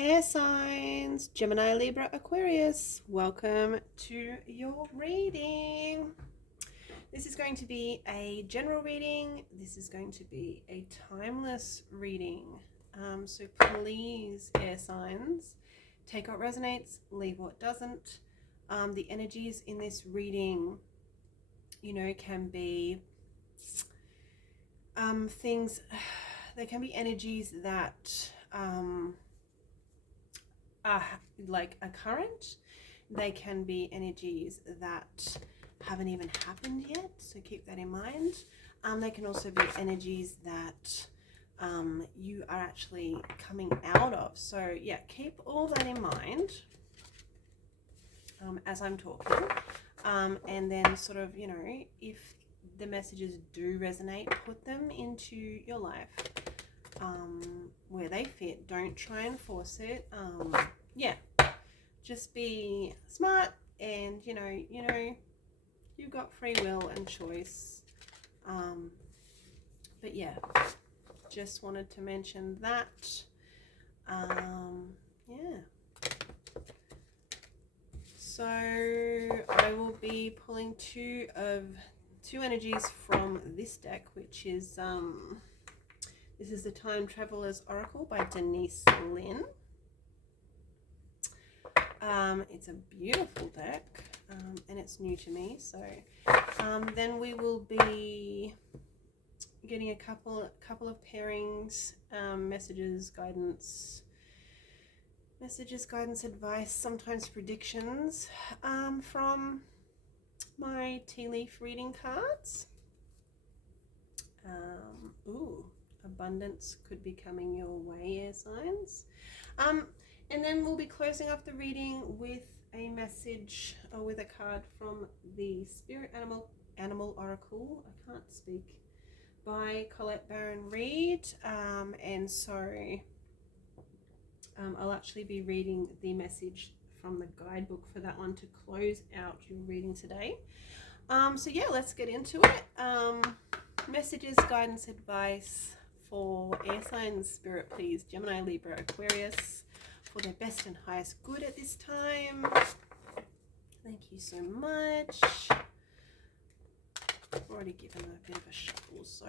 Air signs, Gemini, Libra, Aquarius, welcome to your reading. This is going to be a general reading. This is going to be a timeless reading. So please, air signs, take what resonates, leave what doesn't. The energies in this reading, can be things, there can be energies that are like a current. They can be energies that haven't even happened yet, so keep that in mind. They can also be energies that you are actually coming out of. So yeah, keep all that in mind as I'm talking. And then sort of, if the messages do resonate, put them into your life where they fit. Don't try and force it. Yeah, just be smart, and you've got free will and choice. But yeah, just wanted to mention that. Yeah. So I will be pulling two energies from this deck, which is this is the Time Traveler's Oracle by Denise Lynn. It's a beautiful deck, and it's new to me. So then we will be getting a couple of pairings, messages, guidance, advice, sometimes predictions from my tea leaf reading cards. Abundance could be coming your way, air signs. And then we'll be closing off the reading with a message or with a card from the Spirit Animal Oracle. I can't speak. By Colette Baron Reed. And so I'll actually be reading the message from the guidebook for that one to close out your reading today. So yeah, let's get into it. Messages, guidance, advice for air signs, spirit, please, Gemini, Libra, Aquarius, for their best and highest good at this time. Thank you so much. I've already given a bit of a shuffle, so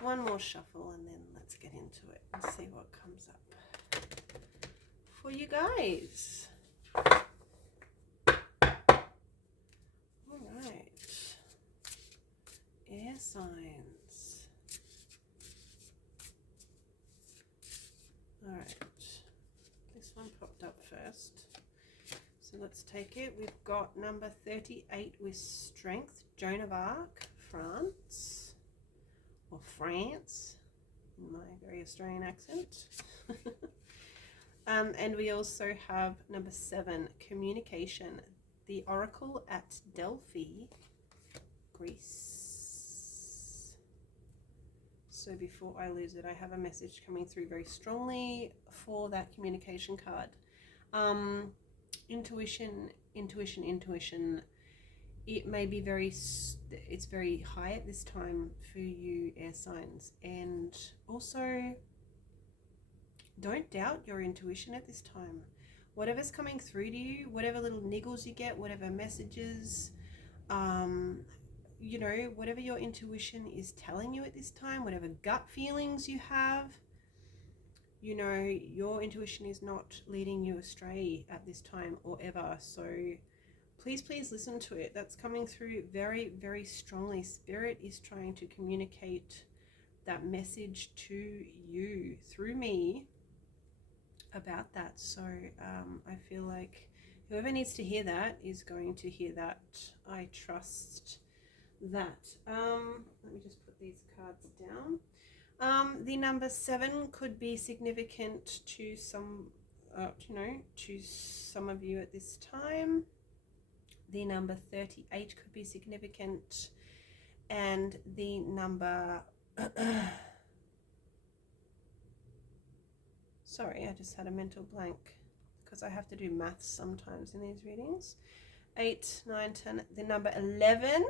one more shuffle and then let's get into it and see what comes up for you guys. All right, air signs. All right, this one popped up first, so let's take it. We've got number 38 with strength, Joan of Arc, France, or France, in my very Australian accent. And we also have number 7, communication, the Oracle at Delphi, Greece. So before I lose it, I have a message coming through very strongly for that communication card. Intuition. It may be it's very high at this time for you, air signs. And also, don't doubt your intuition at this time. Whatever's coming through to you, whatever little niggles you get, whatever messages, whatever your intuition is telling you at this time, whatever gut feelings you have, your intuition is not leading you astray at this time or ever. So please listen to it. That's coming through very, very strongly. Spirit is trying to communicate that message to you through me about that. So I feel like whoever needs to hear that is going to hear that. I trust that. Let me just put these cards down. The number 7 could be significant to some of you at this time. The number 38 could be significant, and the number sorry, I just had a mental blank because I have to do maths sometimes in these readings. 8, 9, 10, the number 11,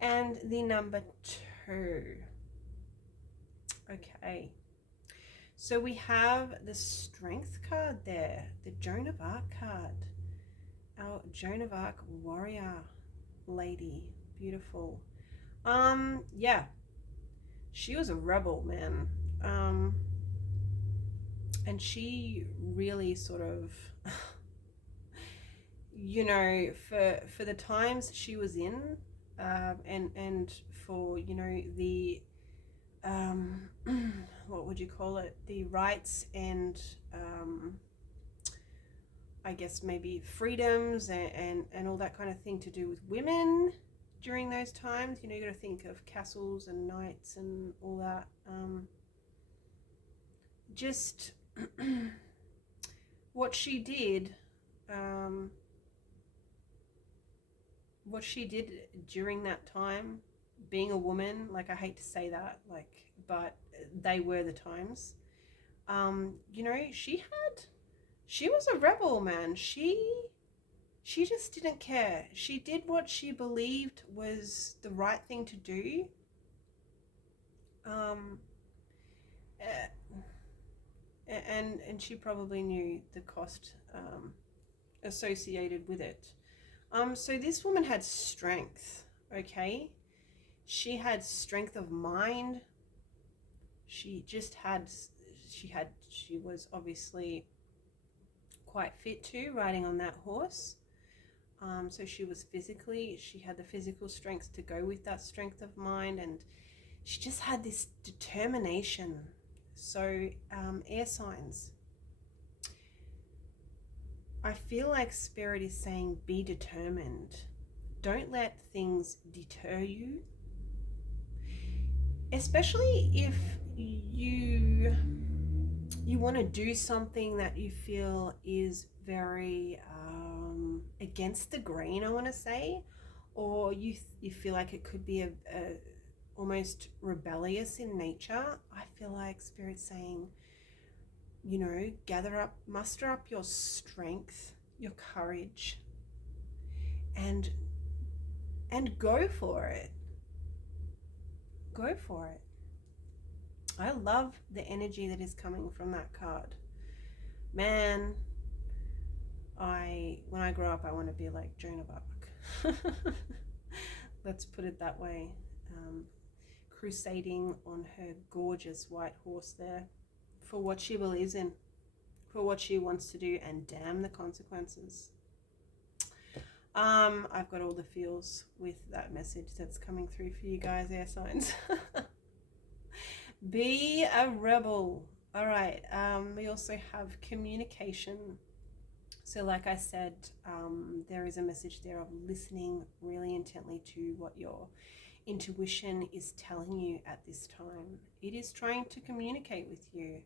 and the number 2. Okay, So we have the Strength card there, the Joan of Arc card. Our Joan of Arc warrior lady. Beautiful. Yeah. She was a rebel, man. And she really sort of you know, for the times she was in, and for, you know, the what would you call it, the rights and I guess maybe freedoms and all that kind of thing to do with women during those times. You know, you got to think of castles and knights and all that. Just what she did, what she did during that time, being a woman, like, I hate to say that, like, but they were the times. You know, she was a rebel, man. She just didn't care. She did what she believed was the right thing to do. Um, and she probably knew the cost associated with it. So this woman had strength, okay? She had strength of mind. She was obviously quite fit too, riding on that horse. So she had the physical strength to go with that strength of mind, and she just had this determination. So air signs, I feel like Spirit is saying, be determined. Don't let things deter you, especially if you want to do something that you feel is very against the grain, I want to say, or you feel like it could be a almost rebellious in nature. I feel like Spirit's saying, you know, muster up your strength, your courage, and go for it. Go for it. I love the energy that is coming from that card. Man, when I grow up, I want to be like Joan of Arc. Let's put it that way. Crusading on her gorgeous white horse there for what she believes in, for what she wants to do, and damn the consequences. I've got all the feels with that message that's coming through for you guys, air signs. Be a rebel. All right. We also have communication. So like I said, there is a message there of listening really intently to what your intuition is telling you at this time. It is trying to communicate with you.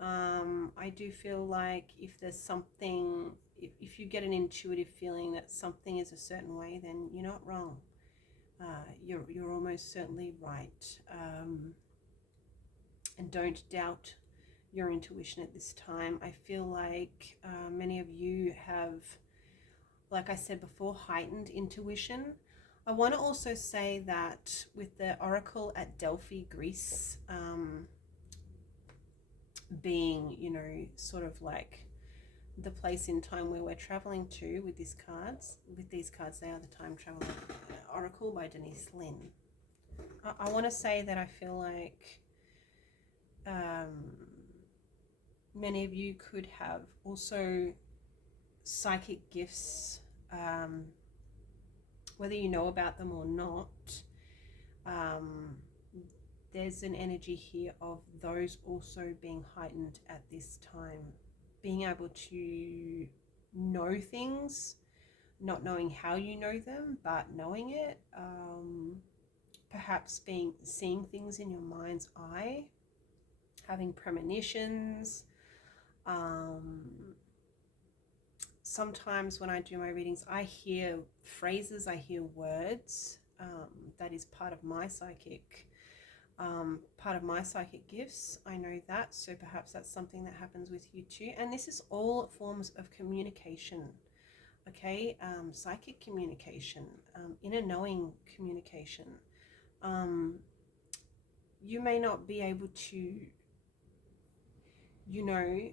I do feel like if there's something, if you get an intuitive feeling that something is a certain way, then you're not wrong. You're almost certainly right. And don't doubt your intuition at this time. I feel like many of you have, like I said before, heightened intuition. I want to also say that with the Oracle at Delphi, Greece, being, you know, sort of like the place in time where we're traveling to with these cards. With these cards, they are the Time Traveler Oracle by Denise Lynn. I want to say that I feel like many of you could have also psychic gifts, whether you know about them or not. There's an energy here of those also being heightened at this time, being able to know things, not knowing how you know them, but knowing it. Perhaps seeing things in your mind's eye, having premonitions. Sometimes when I do my readings, I hear phrases, I hear words. That is part of my psychic gifts. I know that, so perhaps that's something that happens with you too. And this is all forms of communication, okay? Psychic communication, inner knowing communication. You may not be able to you know,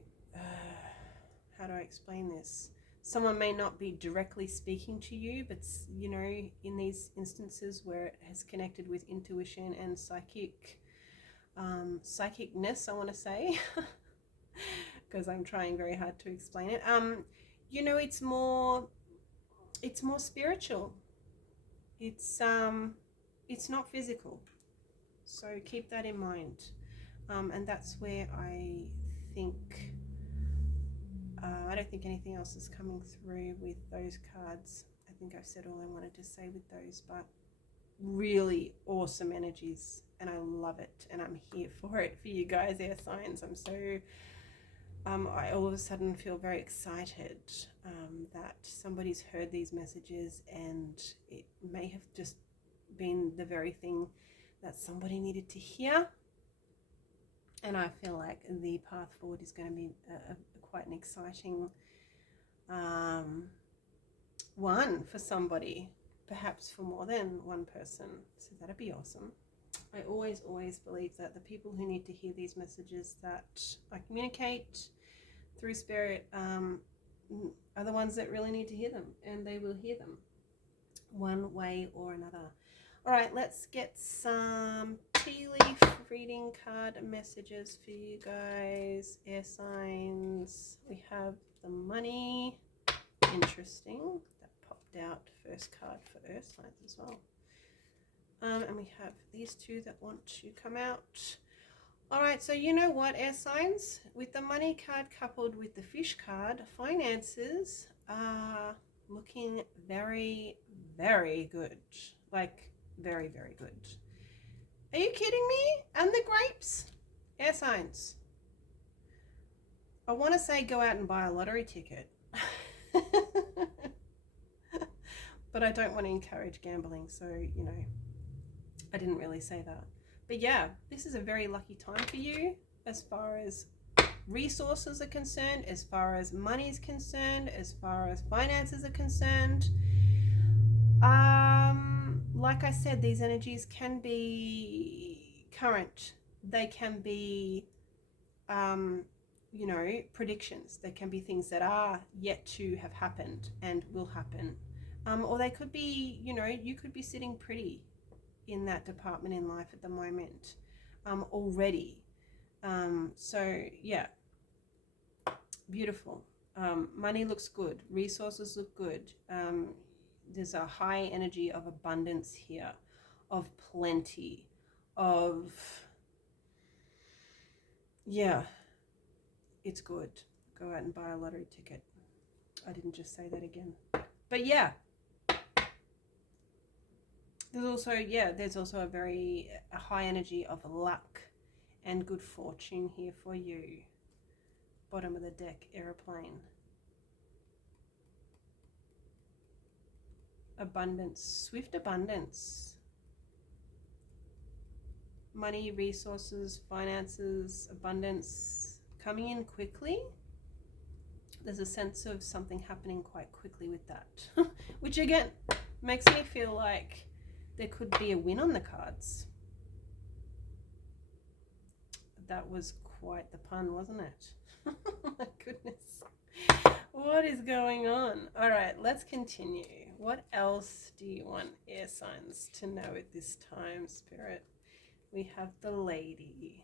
how do I explain this? Someone may not be directly speaking to you, but, you know, in these instances where it has connected with intuition and psychicness, I want to say, because I'm trying very hard to explain it. You know, it's more spiritual. It's not physical. So keep that in mind. And that's where I think, I don't think anything else is coming through with those cards. I think I've said all I wanted to say with those, but really awesome energies, and I love it, and I'm here for it for you guys, air signs. I'm so, I all of a sudden feel very excited that somebody's heard these messages, and it may have just been the very thing that somebody needed to hear. And I feel like the path forward is going to be quite an exciting one for somebody, perhaps for more than one person. So that'd be awesome. I always believe that the people who need to hear these messages that I communicate through spirit are the ones that really need to hear them, and they will hear them one way or another. All right, let's get some tea leaf reading card messages for you guys, air signs. We have the money. Interesting. That popped out first card for earth signs as well. And we have these two that want to come out. All right, so you know what, air signs? With the money card coupled with the fish card, finances are looking very, very good. Like, very, very good. Are you kidding me? And the grapes? Air signs. I want to say go out and buy a lottery ticket. But I don't want to encourage gambling, so, you know, I didn't really say that. But yeah, this is a very lucky time for you as far as resources are concerned, as far as money is concerned, as far as finances are concerned. Like I said, these energies can be current. They can be, you know, predictions. They can be things that are yet to have happened and will happen. Or they could be, you know, you could be sitting pretty in that department in life at the moment already. So yeah, beautiful. Money looks good. Resources look good. There's a high energy of abundance here, of plenty, of, yeah, it's good. Go out and buy a lottery ticket. I didn't just say that again. But yeah, there's also a high energy of luck and good fortune here for you. Bottom of the deck, aeroplane. Abundance, swift abundance. Money, resources, finances, abundance coming in quickly. There's a sense of something happening quite quickly with that, which again makes me feel like there could be a win on the cards. That was quite the pun, wasn't it? My goodness. What is going on? All right, let's continue. What else do you want air signs to know at this time, Spirit? We have the lady.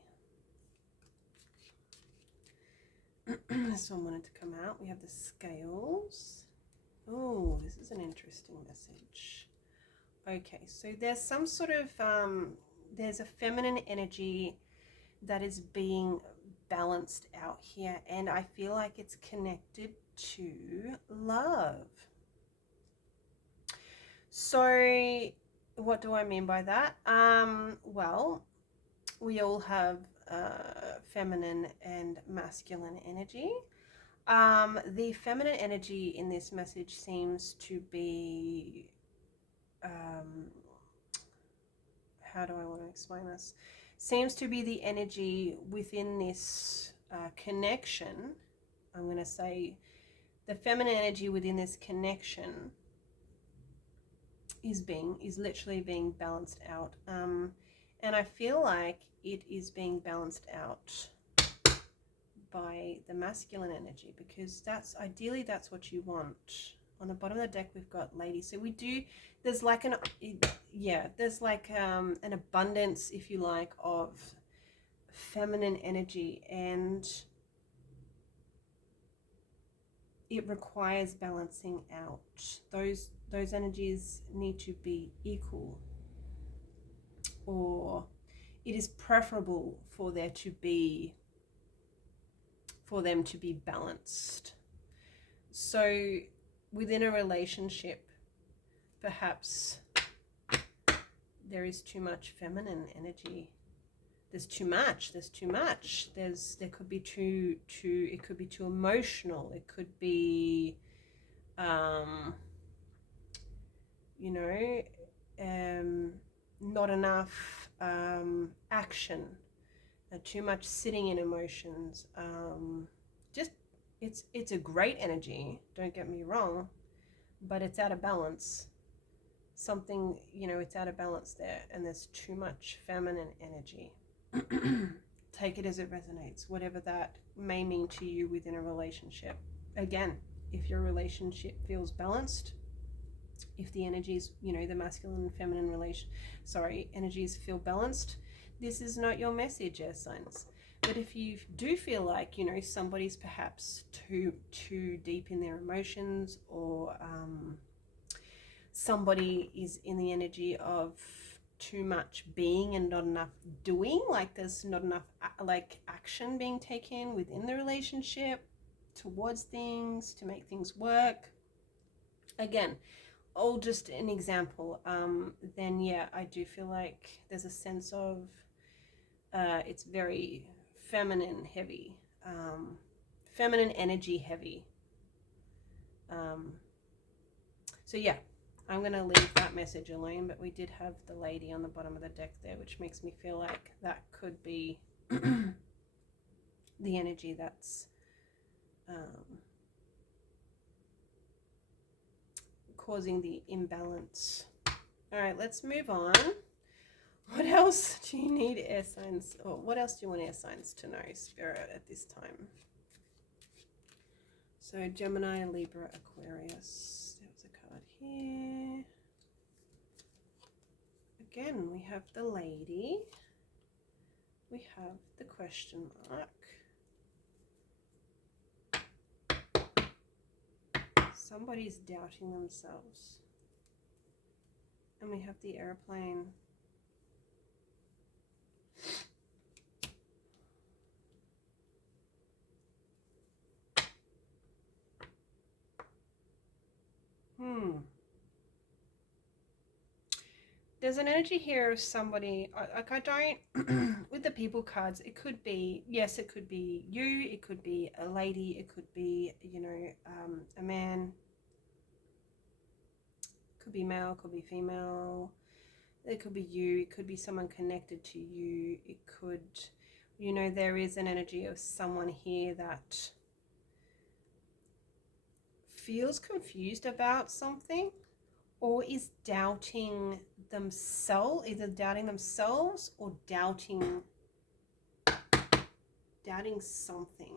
This one wanted to come out. We have the scales. Oh, this is an interesting message. Okay, so there's some sort of, there's a feminine energy that is being balanced out here, and I feel like it's connected to love. So what do I mean by that? Well, we all have feminine and masculine energy. The feminine energy in this message seems to be, how do I want to explain this? Seems to be the energy within this connection. I'm going to say the feminine energy within this connection is literally being balanced out. And I feel like it is being balanced out by the masculine energy, because that's ideally that's what you want. On the bottom of the deck we've got lady. So we do, there's like an an abundance, if you like, of feminine energy, and it requires balancing out. Those energies need to be equal, or it is preferable for them to be balanced. So within a relationship, perhaps there is too much feminine energy. There could be too it could be too emotional. It could be not enough action, too much sitting in emotions. Just it's a great energy, don't get me wrong, but it's out of balance. Something, it's out of balance there, and there's too much feminine energy. Take it as it resonates, whatever that may mean to you within a relationship. Again, if your relationship feels balanced, if the energies, the masculine and feminine energies feel balanced, this is not your message, air signs. But if you do feel like, somebody's perhaps too deep in their emotions, or somebody is in the energy of too much being and not enough doing, like there's not enough action being taken within the relationship towards things to make things work. Again, all just an example. Then yeah, I do feel like there's a sense of it's very feminine heavy, feminine energy heavy. So yeah, I'm going to leave that message alone, but we did have the lady on the bottom of the deck there, which makes me feel like that could be the energy that's causing the imbalance. All right, let's move on. What else do you need air signs, or what else do you want air signs to know, Spirit, at this time? So Gemini, Libra, Aquarius. There was a card here. Again, we have the lady. We have the question mark. Somebody's doubting themselves. And we have the airplane. There's an energy here of somebody, like I don't, with the people cards, it could be, yes, it could be you, it could be a lady, it could be, a man, could be male, could be female, it could be you, it could be someone connected to you, it could, there is an energy of someone here that feels confused about something, or is doubting themselves, either doubting themselves or doubting something.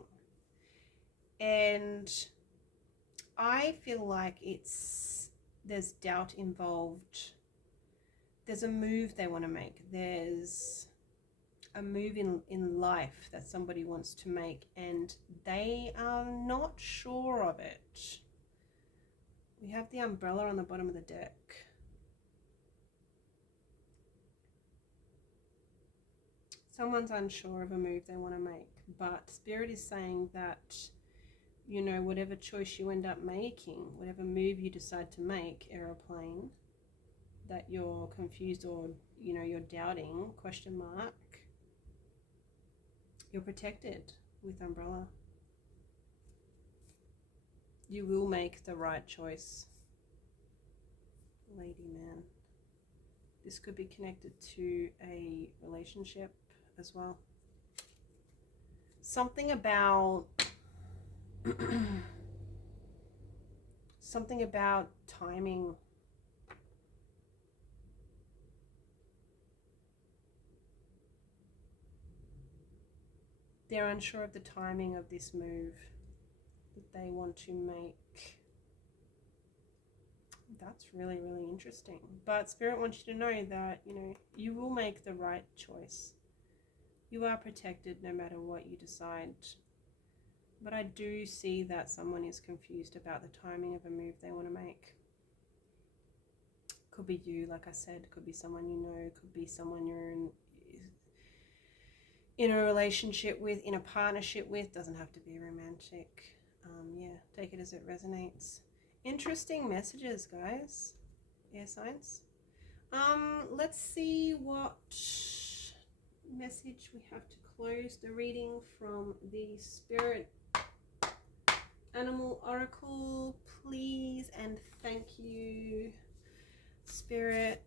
And I feel like there's doubt involved. There's a move they want to make. There's a move in life that somebody wants to make, and they are not sure of it. We have the umbrella on the bottom of the deck. Someone's unsure of a move they want to make, but Spirit is saying that, whatever choice you end up making, whatever move you decide to make, aeroplane, that you're confused or, you're doubting, question mark, you're protected with umbrella. You will make the right choice, lady, man. This could be connected to a relationship as well. Something about timing. They're unsure of the timing of this move that they want to make. That's really, really interesting. But Spirit wants you to know that, you know, you will make the right choice. You are protected no matter what you decide. But I do see that someone is confused about the timing of a move they want to make. Could be you, like I said. Could be someone you know. Could be someone you're in a relationship with, in a partnership with. Doesn't have to be romantic. Yeah, take it as it resonates. Interesting messages, guys. Air signs. Let's see what message we have to close the reading from the Spirit Animal Oracle, please, and thank you, Spirit.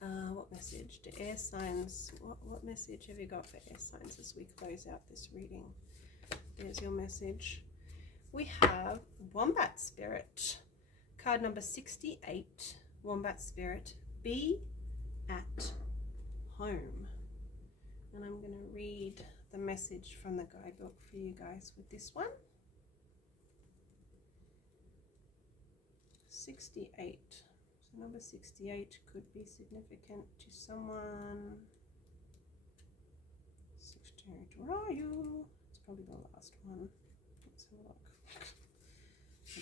What message do air signs? What message have you got for air signs as we close out this reading? There's your message. We have Wombat Spirit, card number 68. Wombat Spirit, be at home. And I'm going to read the message from the guidebook for you guys with this one. 68. So number 68 could be significant to someone. 68, where are you? It's probably the last one. Let's have a look.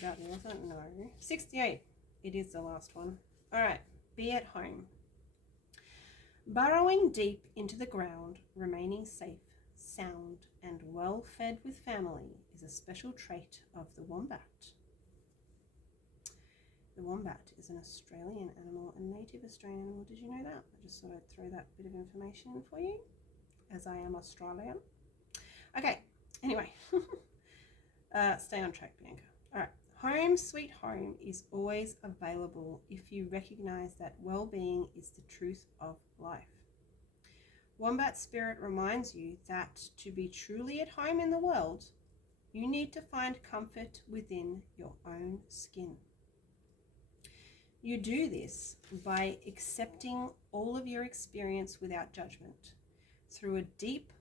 About the author? No. 68. It is the last one. All right. Be at home. Burrowing deep into the ground, remaining safe, sound, and well fed with family is a special trait of the wombat. The wombat is an Australian animal, a native Australian animal. Did you know that? I just thought I'd throw that bit of information in for you, as I am Australian. Okay, anyway. Stay on track, Bianca. All right. Home sweet home is always available if you recognize that well-being is the truth of life. Wombat Spirit reminds you that to be truly at home in the world, you need to find comfort within your own skin. You do this by accepting all of your experience without judgment, through a deep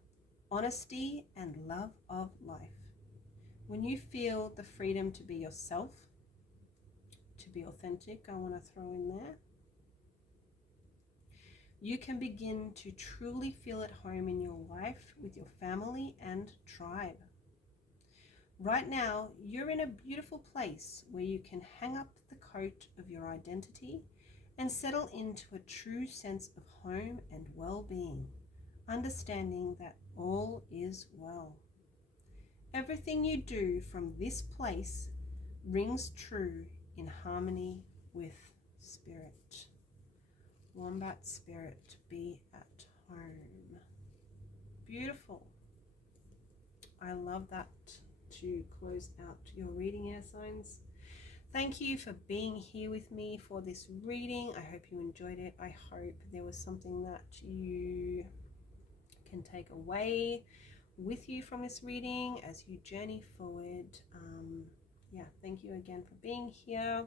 honesty and love of life. When you feel the freedom to be yourself, to be authentic, I want to throw in there, you can begin to truly feel at home in your life with your family and tribe. Right now, you're in a beautiful place where you can hang up the coat of your identity and settle into a true sense of home and well-being, understanding that all is well. Everything you do from this place rings true in harmony with Spirit. Wombat Spirit, be at home. Beautiful. I love that to close out your reading, air signs. Thank you for being here with me for this reading. I hope you enjoyed it. I hope there was something that you can take away with you from this reading as you journey forward. Yeah, thank you again for being here.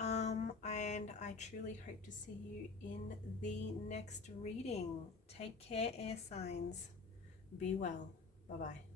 And I truly hope to see you in the next reading. Take care, air signs. Be well. Bye-bye.